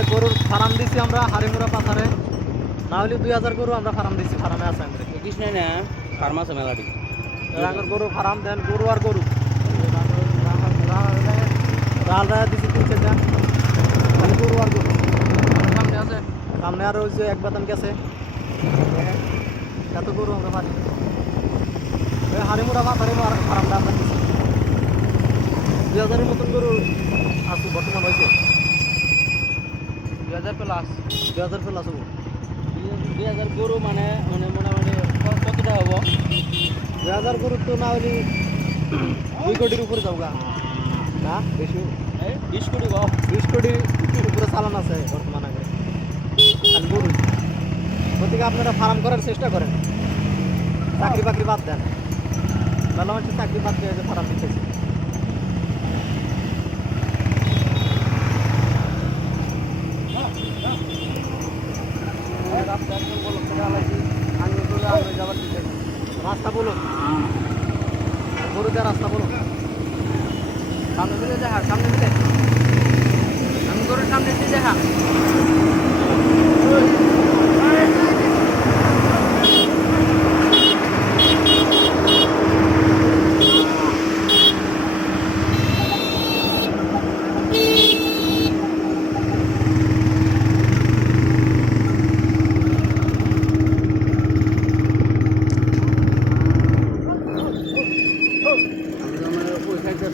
যে গরুর ফার্ম দিছি আমরা হারিমুরা পাথারে। না হলে দুই হাজার গরু আমরা ফার্ম দিছি ফার্মে আছে আমাদের নাই না ফার্মাসে মেলাটি। গরু ফার্ম দেন গরু আর গরু। রাল রায় দিছি তিন চারটা। গরু আর গরু। সামনে আছে। সামনে আর ওই যে এক বেতন গেছে। এত গরু আমরা ওই হারিমুরা পাথারে ফার্মটা আমরা দিছি। দুই হাজারের মতন গরু আছে বর্তমান হয়েছে। হাজার প্লাস দুই হাজার প্লাস হব। দুই হাজার গরু মানে মানে মোটামুটি কতটা হব? দুই হাজার গরু তো না হলে দুই কোটির উপরে যাব না? বেশি এই বিশ কোটি বাও বিশ কোটির উপরে চালান আছে বর্তমান আগে। গরু। গতিকে আপনারা ফার্ম করার চেষ্টা করেন। চাকরি বাকরি বাদ দেন। ভালো মানুষের চাকরি বাদ দিয়ে ফার্ম দিতেছে রাস্তা একদম বলক করে আলাইছি আমি গরু আমি যাবার দিতেছি রাস্তা বলুন। গরুদের রাস্তা বলুন। সামনে মিলে দেখা সামনে মিলে আমি গরুর সামনে দিয়ে দেখা ওই সাইডে সবাই আগুত না হ্যাঁ জামালি করব এটা কিন্তু একজনে করুন নাই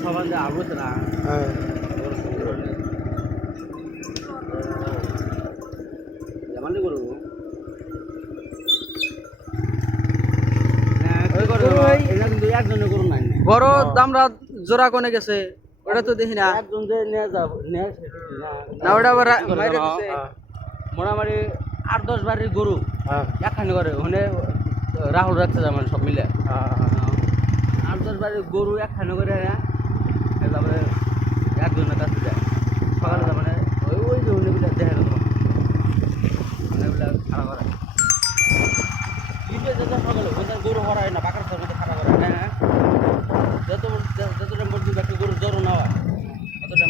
বড় দামরা জোড়া কোনে গেছে? ওটা তো দেখি না। একজন যে নিয়ে যাব না ওটা আবার মোটামুটি আট দশ বাড়ির গরু। হ্যাঁ। একখানি করে। ওখানে রাহুল রাখতে যাবেন সব মিলে। আট দশ বাড়ির গরু একখানি করে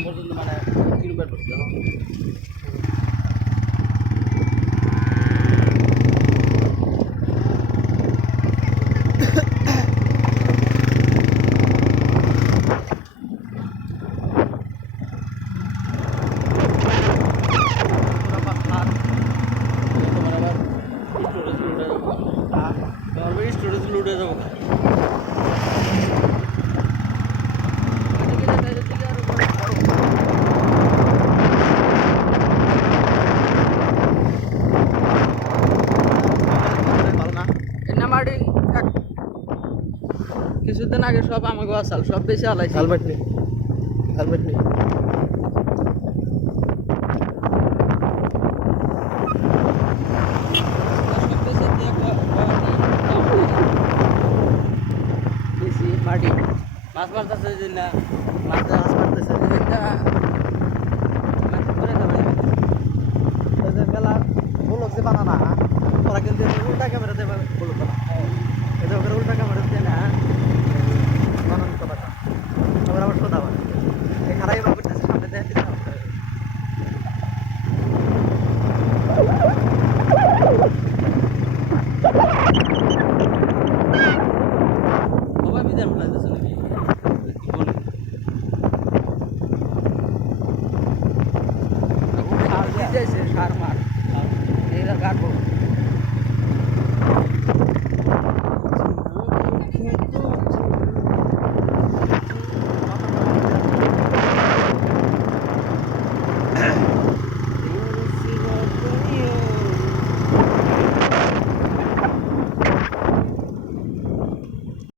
পর্যন্ত মানে কিনবার করতে কিছুদিন আগে সব আমাকে আসাল সব বেশি আলাইছে হেলমেট নি হেলমেট নি সব বেশি দিয়ে বেশি মাটি মাছ মারতেছে যে না মাছ মাছ মারতেছে এটা মাছ করে যাবে এই যে মেলা বলক ওরা কিন্তু উল্টা বলক ওখানে না ઠાર માર. એ ગાઢો